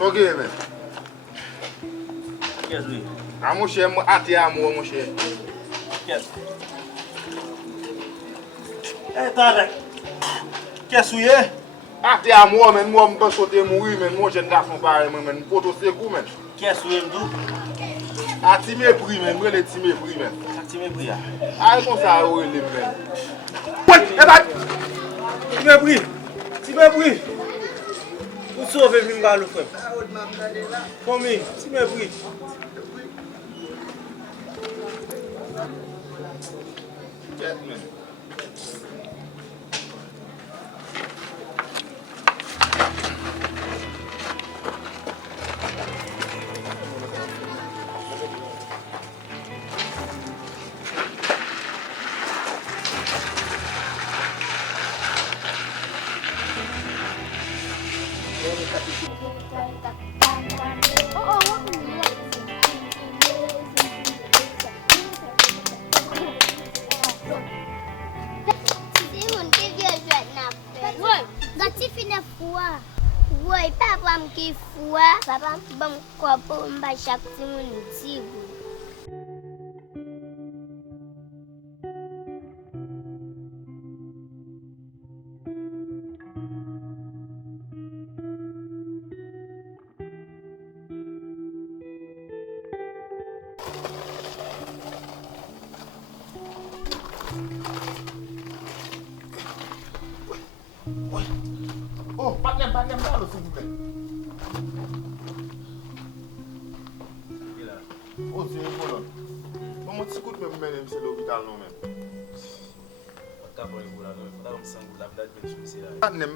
Ok, men. Qu'est-ce que Ah, mon cher, moi, athée à moi, mon cher. Qu'est-ce Eh, t'as Qu'est-ce que c'est Athée à moi, men. Moi, je peux sauter mourir, men. Mon jeune garçon pareil, men. Poto secours, men. Qu'est-ce que c'est Ah, ti mépris, men. Moi, les ti mépris, men. Tu me pris. Ah, comme ça, oui, les men. Ouais, eh ben, tu me pris. Tu me pris. Pour sauver le frère. Combien Tu me pris. Woy, papa m ki fwa, papa m bam kwa pou m ba chak ti moun ti go. Oh, patnem, là, s'il vous plaît. Oh, c'est un colon. Comment tu écoutes même, c'est l'hôpital, non, même. Patnem,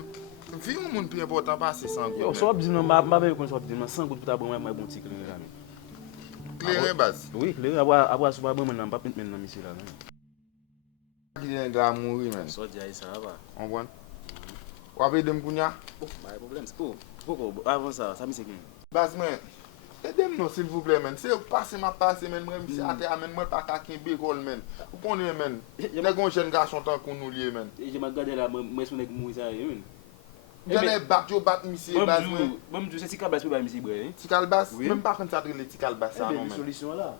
vie un monde plus important, pas c'est sans goût. Yo, so ap di nan ma be kon so ap di nan 100 gout pou ta bon moi bon ti clairin la. Clairin base. Oui, clairin abwa so pa bon nan pa pint men nan misi la. Qui est là mourir, men. So di ça va. On voit. Ou avez dem kounya? Bon, pas de problème, c'est pour. Avant ça misi ki. Base, men. Aidez-moi, s'il vous plaît, men. C'est passer ma passe, men. Moi, je suis à terre, men. Moi, pas qu'à qui bécole, men. Vous connaissez, men. Il y a un jeune garçon tant qu'on nous lié, men. Je m'a regardé là, moi je suis mourir ça yon. J'allais battre, yo battre, monsieur, base, men. Bon, je sais si kabas pou ba misi bre. Tikal basse? Oui. Même pas quand ça les tikal basse, ça, non, Mais men. solution là.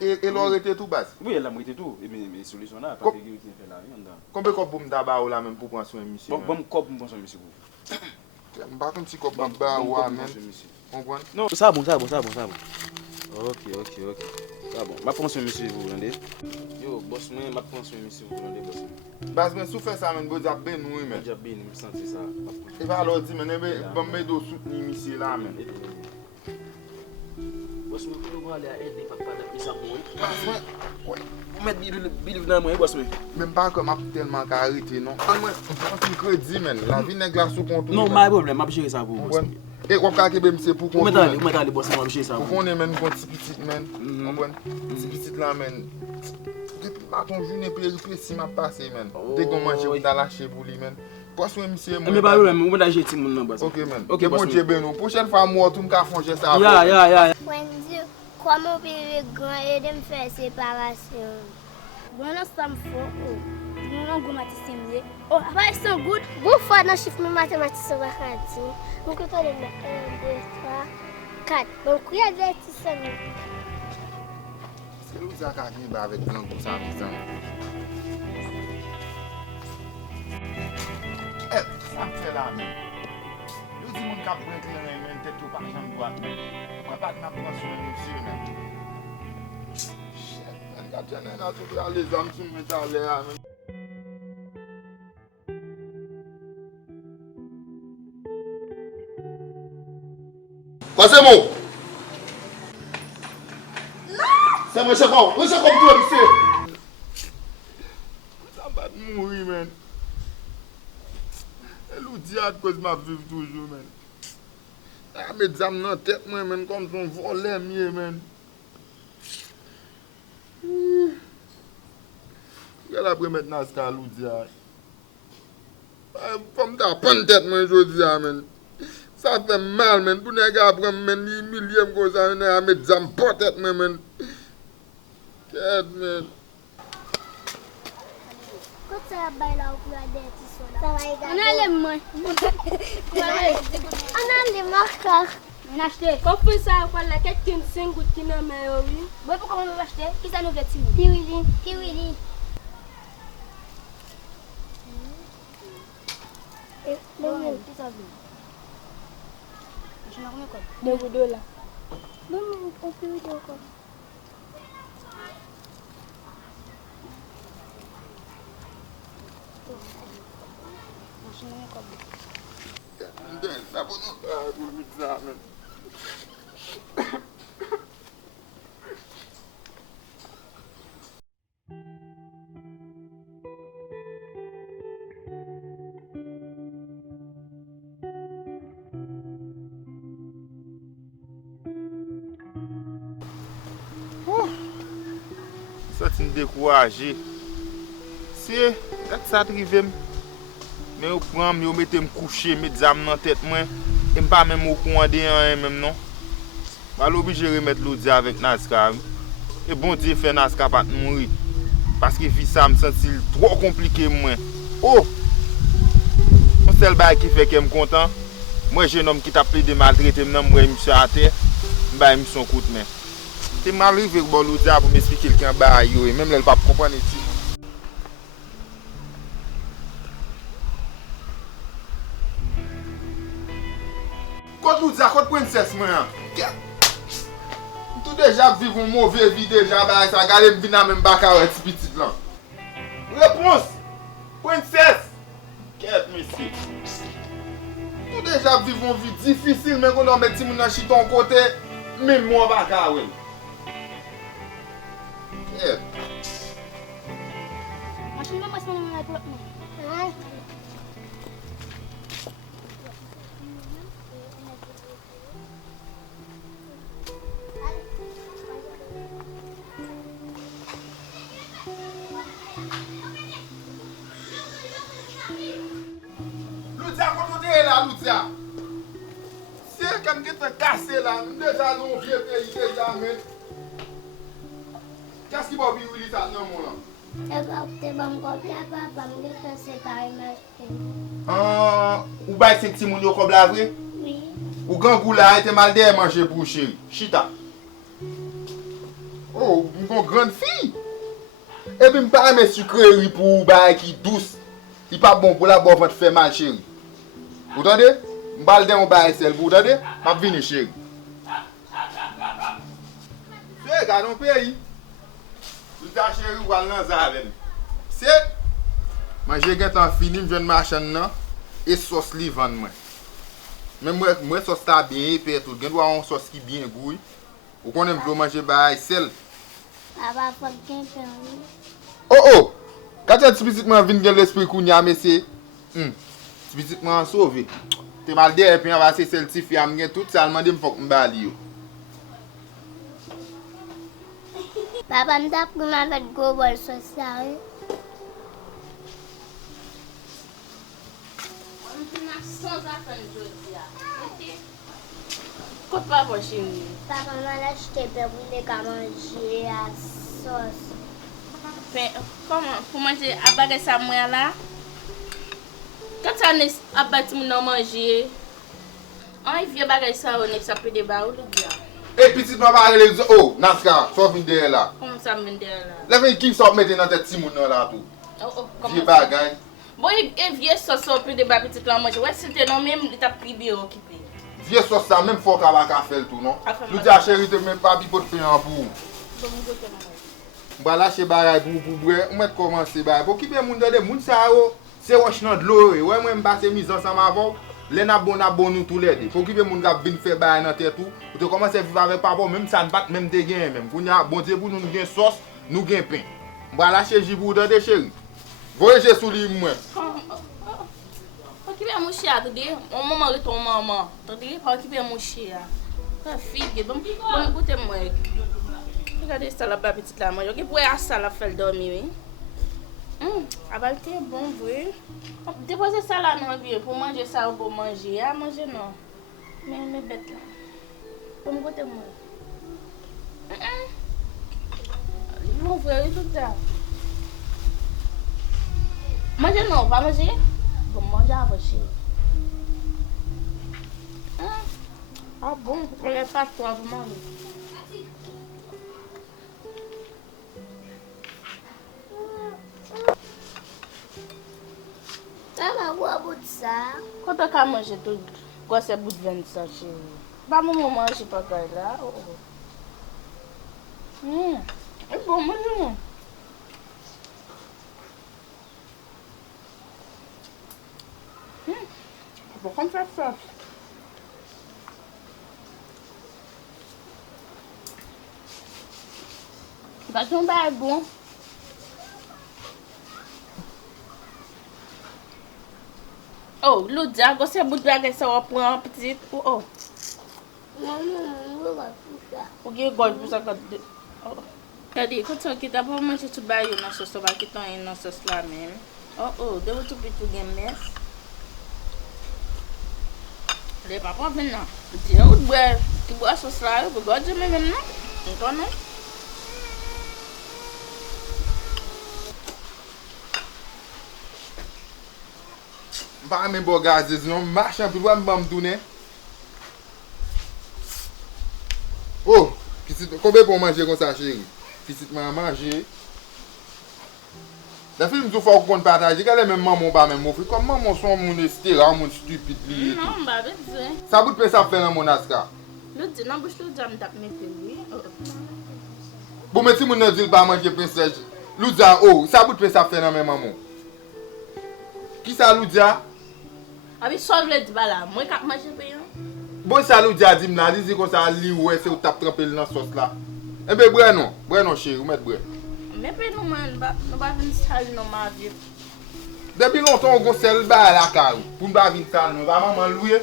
Et l'aurait été tout basse. Oui, elle a moité tout. Mais solution là, pas que qui fait là rien dedans. Combien de boum d'abord là, même pour prendre soin, monsieur? Bon cop pour prendre misi pour. Par contre, si comme bah, ouais, men. On voit. Non, ça bon. OK. Ça bon. Ma prendre soin monsieur vous entendez? Yo, boss moi, ma prendre soin monsieur vous entendez boss. Base, men, sou fait ça, men, bon, diable, ben, oui, men. J'ai bien me sentir ça. Et va alors dire, men, bon, mais de soutenir, monsieur, là, men. Boss moi, pour aller aider papa dans ça bon. Base, ouais. Vous mettre believe dans moi boss moi. Même pas comme m'a tellement arrêté, non. Moi, on crédit, men. La vie n'est glace sous contrôle. Non, pas de problème, m'a gérer ça pour boss. Et on va kebe monsieur pour Vous mettez aller boss moi gérer ça. Pour qu'on ait men kon ti petit men. Comprendre? Ti petit là men. Depuis pas ton journée péripétie m'a passé men. Dès qu'on mange ou lâcher pour lui men. Poisson monsieur moi. Mais pas de problème, vous mettez jeter mon boss. OK men. OK bon Dieu ben nous. Prochaine fois moi tout me ka fonger ça. Ya. Wendy, comment peut grand aider me faire séparation? Bon, ça me faut. Non, go mathématicien. Oh, après c'est good. Bon fois dans chiffre mathématicien va dire. On peut aller 1 2 3 4. Donc il y a des petits sons. C'est lui ça ka vient ba avec blanc pour ça bizarre. Ça me fait là men. Yo di moun ka prend clair men tête ou pas jambe droite. Moi pas m'a prend sur monsieur men. Gardien là tout là les hommes qui me dans l'air. Quoi c'est bon? Non! C'est mon chef, mon chef comme toi, monsieur. Ça va mourir, man. Elle nous dit à cause de ma vie toujours, man. Elle met des âmes dans la tête, man, comme son volet, man. Regarde après maintenant ce qu'elle nous dit. Comme ta bonne tête, man, je dis, man. Ça fait mal, man. Pour les gars, prendre les millième comme ça, on a mis des âmes pour tête, man. Quête, man. Quand ça va là, on peut aller Ça va, les gars. On a les mains. On a les marqueurs. On a acheté. Quand on fait ça, on la quête qui est 5 gouttes qui n'a mais oui. Bon, pourquoi on va acheter? Qui ça nous fait tirer? Piwili. Piwili. Qui ça veut? Je n'ai rien comme. 2 gouttes là. Non, mais on peut le dire encore. Je n'ai rien comme. Ça t'es découragé. C'est ça arrive. Mais au prend, me mettez me coucher, mettre zam dans tête moi et pas même au coin de rien même non. Bah l'obligé remettre l'audio avec Nazca. Et bon Dieu fait Nazca pas mourir parce que vie ça me senti trop compliqué moi. Oh. On seul bail qui fait que me content. Moi jeune homme qui t'a pris de maltraiter moi monsieur à terre, bah me son coup de main. C'est mal arrivé que bon l'audio pour m'expliquer quelqu'un bah yo et même elle pas comprendre ici. Quand vous dites, quand princesse, moi, tout déjà vivre une mauvaise vie déjà, bah, ça regarde bien même bacaret petit là. Réponse, princesse. Quête, monsieur. Tout déjà vivre une vie difficile, mais quand on met mon dans chiton côté, même moi bacaret. Quête. Je ne sais pas si on a pour nous. Loutia, quand tu es là, Loutia. C'est comme que tu es cassé là, déjà dans le vieux pays déjà, mais. Qu'est-ce qui va vivre ça dans mon là? T'es bon, papa, me faire séparer Ou bay se ti moun yo kob la vre? Oui. Ou gangou la ete mal de manger pour chéri. Chita. Oh, une grande fille. Et puis m'pa me sucrerie pour bay qui douce. Il pas bon pour la boire va te faire mal chéri. Vous entendez? M'bal de on bay sel, vous entendez? M'a vini chéri. C'est regarde on pays. Tout ta chéri ou al nan zaven. C'est manger gen tan fini, m'jwen machan nan et sauce li vend moi. Mais moi sauce ta bien épais tout, gen doit on sauce qui bien gouille. Ou qu'on aime manger bay sel. Papa, faut qu'un peu. Oh! Quand tu as typiquement vinn gen l'esprit kounya monsieur. Typiquement sauvé. T'es mal de et puis on va c'est celle ti fi am gen tout ça demande me faut que m'bali yo. Papa, me t'a pris ma fête gros bol sauce ça. Quand pas pour chérie. Papa m'a acheté pour les manger à sauce. Comment pour manger à baguette ça moi là? Quand ça n'est à bâtir mon manger. On vieux baguette ça on est ça peut débat ou le dia. Et petit papa les oh, Nazca, so vinn de là. Comment ça me dit là? La fin qui sort mettre dans tête ti moun nan là tout. Oh, Vieux bagay. Bon, et vieux sauce on peut débat petit là manger. Ouais, c'était non même il t'a pris bien occupé. Vieux sauce ça même faut qu'à faire tout non. A fait Nous mal. ta chérie te même pas bi pot faire en pour. Bon, mon côté maman. Ba lâcher bagay pour boire, on met commencer bagay. Pour qui bien moun de moun ça yo, c'est wash nan de l'eau. Ouais moi m'passe mise ensemble avant. Les n'a bon nous tous les deux. Pour qui bien moun ka vinn faire bagay dans tête tout. Ou te commencer vivre avec papa même ça ne pas même de gain même. Kounya bon Dieu pour nous gain sauce, nous gain pain. Ba lâcher jibou de chérie. Voyez sous lui moi. Occupez mon chien, attendez. Mon maman retourne maman. Attendez, occupez mon chien. La fille, bon écoutez moi. Regardez ça là-bas, petite là. Moi, je vais à ça la faire dormir. Ah bah, c'est bon, oui. Déposez ça là, non, vieux, pour manger ça ou pour manger. Ah, manger non. Mais bête là. Bon écoutez moi. Mon frère, tout ça. Manger non, pas manger. Vou manjar você. Ah, bom. Vou levar tua mano. Ça va quoi bout de ça? Quand tu as mangé tout, quoi c'est bout de vin ça chérie? Pas maman manger pas là. C'est bon manger. Bon comme ça. Bah ton bain est bon. Oh, Loudia, você é muito bem essa opção apetite. Oh. Maman, va tout ça. O que gosta de sacar de. Oh. Cadê? Quando você aqui tá bom, mas tu vai eu não sou só vai que tá em nossa lá mesmo. Oh, deu tu pitu game mess. Le papa vem não. Eu bué, que boa só lá, eu gosto de mesmo não. Então não. Mpa men bo gazez non, marchan pi wè mbam dounen. Oh, pisit, konbe pou manje kon sa chéri? Pisit man manje. Da film zou fò kon pataje, gale men maman ba men mofri. Kom maman son moun estera, moun stupide li etou. Non, ba vete. Sa bout pe sa fè nan moun aska. Loudia, nan bouche Loudia me tap mette lui. Bo men si moun nan dil pa manje prinsej. Loudia, oh, sa bout pe sa fè nan men maman. Ki sa Loudia? Abi solve le di bala, mwen kap manje pe yon. Bon sa Loudia dim nan, li zi kon sa li wè se ou tap trempel nan sos la. Ebe bre non chéri, ou met bre. Men pe nou man, nou ba vin sal nou ma vi. Debi lonton ou gon sel ba la karou. Pou mba vin sal nou, ba maman louye.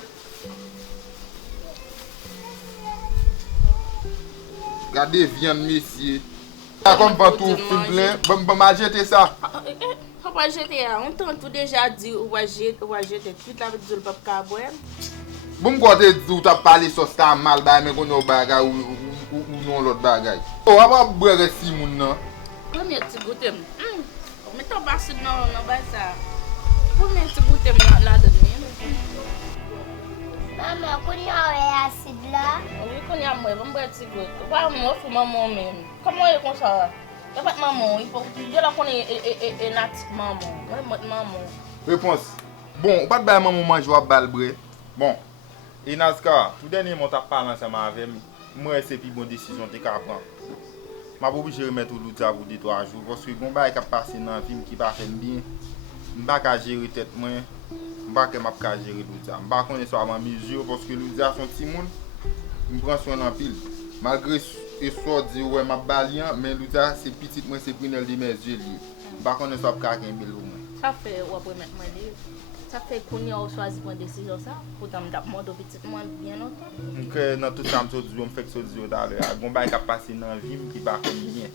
Gade vyan mesye. A kom pantou fin plen, ba ma jete sa. Papa jete ya, on tantou deja di ou va jete, tout la vit zul pap kabwen. Boum kote ou tap pale sos ta mal bay men kon nou bagay ou non lot bagay. O, ava bre resi moun nan. Premier ti goutem. Mwen tan basid nan bay sa. Premier ti goutem la deni. Maman, kon yon wè acide là? Oui, kon ya mwen, mwen ti gout. Wa mwen fou maman men. Koman yon kon sa? Yon pat maman, yon la kon e natik maman. Yon mot maman. Repons. Bon, ou pat bay maman manj wap bal bre. Bon, e Nazka, tout denye mwen tap palan seman avem, mwen se pi bon desisyon te ka pran. Ma pou bi jere met ou Loudia pou 2-3 jou, voske kon bay kap pase nan film ki pa fen bin, mba ka jere tet mwen, mba ke map ka jere Loudia. Mba konen so avan mizyo, voske Loudia son timoun, mbran son nan pil. Malgre e so di wè map balyan, men Loudia se pitit mwen se prinel di mezye li. Mba konen so ap ka ken bil ou mwen. Sa fe wap remet mwen li. Sa fe kon yon chwazi pon desisyon sa, pou tam dap moun do pitit mwen bien notan. Mke nan tout sa mso diyo, mfek so diyo dale, a gon bay kap pase nan vim ki ba kon bien.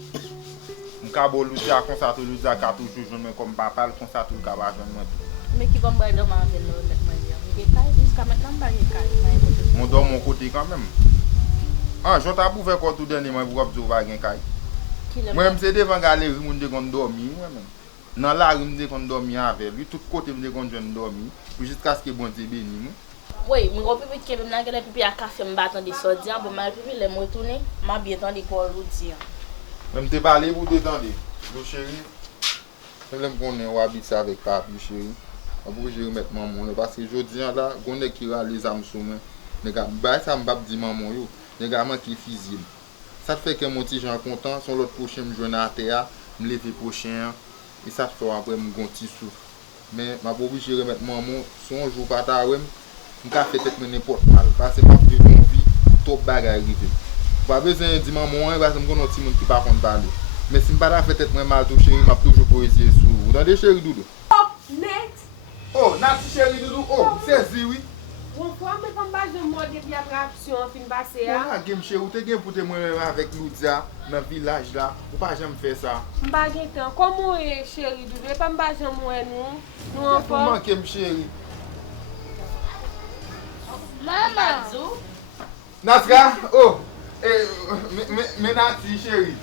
Mka bo Loudia konsato Loudia ka toujou joun men kom papal, konsato ka ba joun men tou. Men ki kon bay doman ven nou remet mwen li. Mge kay, jiska met nan bay kay. Mon do mon kote kan men. An, jont apou fe kotou deni mwen vwap diyo bagen kay. Mwen mse devan gale moun de kon dormi mwen men. Nan la rim de kon dormi ave, lui tout kote mde kon joun dormi, pou jiska ske bon te beni mwen. Oui, mwen kon pipi kebe mnan gele pipi a kafe mbatan de sodian, pou mwen pipi le mwen toune, mwen bietan de kol Loudia. Mwen te pale pou detande, lo chéri, mwen konen wabit sa vek papi chéri, apou jere met maman, parce jodi an la, konen ki rale zam sou men, nega, bay sa mbap di maman yo, nega man ki fizil. Sa te feke mwen ti jan kontan, son lot prochen mjwen a teya, mleve prochen, e sa te fè apre mwen gonti souf. Men, ma pou bi jere met maman, son jou pata wèm, mwen ka fè tet men nepot mal, parce mwen fè kon vi, top bagay rive. Pa bezen di maman, parce mwen konon ti moun ki pa kon pale. Men si mwen pata fè tet men mal tou chéri, mwen toujou poeziye sou. Ou dan de chéri Doudou? Oh, next! Oh, nati chéri Doudou? Oh, sezi oui. Ou fwa mwen kon ba jen mod epi atrapsyon fin base ya? Ou gen chéri, ou te gen pou te mwen avèk Loudia nan village la, ou pa jen fè sa. Mba gen tan, komo e chéri Doudou? E pa mba jen mwen nou? Nou an Pou fwa? manke m chéri. Maman! Naska, oh, men nati chéri.